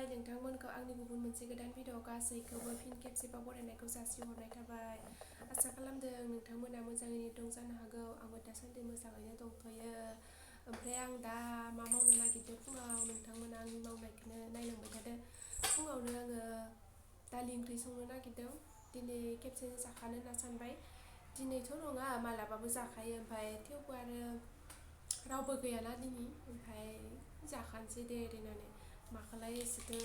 खुलुमबाय नोंथांमोनखौ आंनि गुबुन मोनसे गोदान भिडिअ गासैखौबो फिन खेबसेबाव बरायनायखौ जासिहरनाय थाबाय। आसा खालामदों नोंथांमोना मोजाङैनो दं जानो हागौ। आंबो दासान्दि मोजाङैनो दंथ'यो। ओमफ्राय आं दा मा मावनो नागिरदों फुङाव नोंथांमोना आंनि मावनायखौनो नायलांबाय थादो। फुङावनो आङो दालि ओंख्रि संनो नागिरदों। दिनै खेबसेनो जाखानो होनना सानबाय। दिनैथ' नङा मालाबाबो जाखायो ओमफ्राय थेवबो आरो रावबो गैयाना दिनै ओमफ्राय जाखानोसै दे ओरैनानै मा खालायसोथो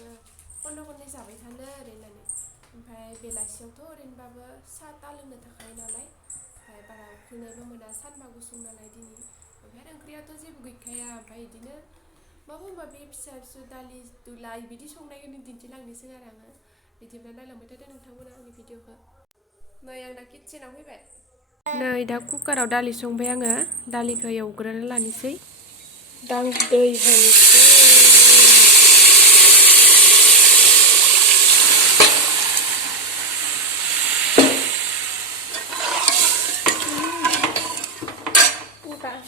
खननै खननै जाबाय थानो ओरैनानै ओमफ्राय बेलासियावथ' ओरैनोबाबो साहा ता लोंनो थाखायो नालाय ओमफ्राय बारा उखैनायबो मोना सानबा गुसुं नालाय दिनै ओमफ्राय आरो ओंख्रियाथ' जेबो गैखाया ओमफ्राय बिदिनो माबा माबि फिसा फिसौ दालि दुला बिदि संनायखौनो दिन्थिलांनोसै आरो आङो बिदिब्ला नायलांबाय थादो नोंथांमोना आंनि भिडिअखौ। नै आं दा किटचेनाव फैबाय। नै दा कुकाराव दालि संबाय आङो दालिखौ एवग्रोना लानोसै दा आं दै होनोसै।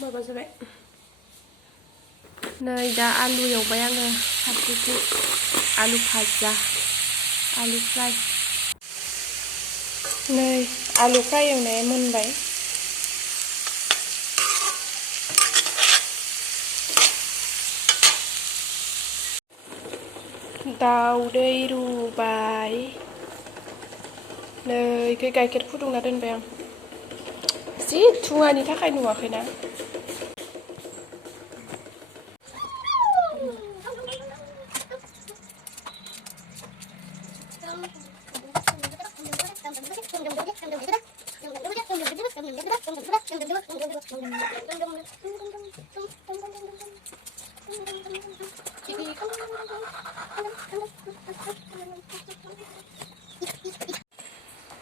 माबा जाबाय नै दा आलु एवबाय आङो फारसेथिं आलु भाजा आलु फ्राय। नै आलु फ्राय एवनाया मोनबाय। दाउदै रुबाय। नै इखै गाइखेर फुदुंना दोनबाय आं जि धुङानि थाखाय नुवाखैना।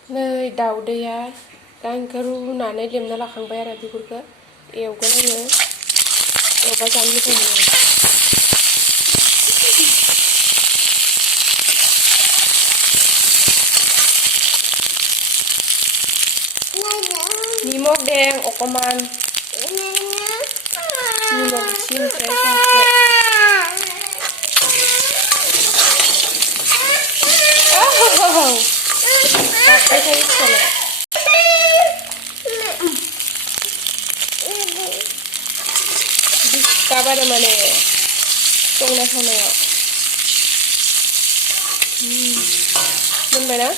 नै दाउदैया दा इखौ रुनानै लेमना लाखांबाय आरो बिगुरखौ एवगोन आङो एवबा जानो मोजां मोनो। निमख दें अकमान निमख इसे ओमफ्राय संख्रि गाबबाय थायो फिसालाया डिस्टार्ब आरो माने संनाय खावनायाव। मोनबायना?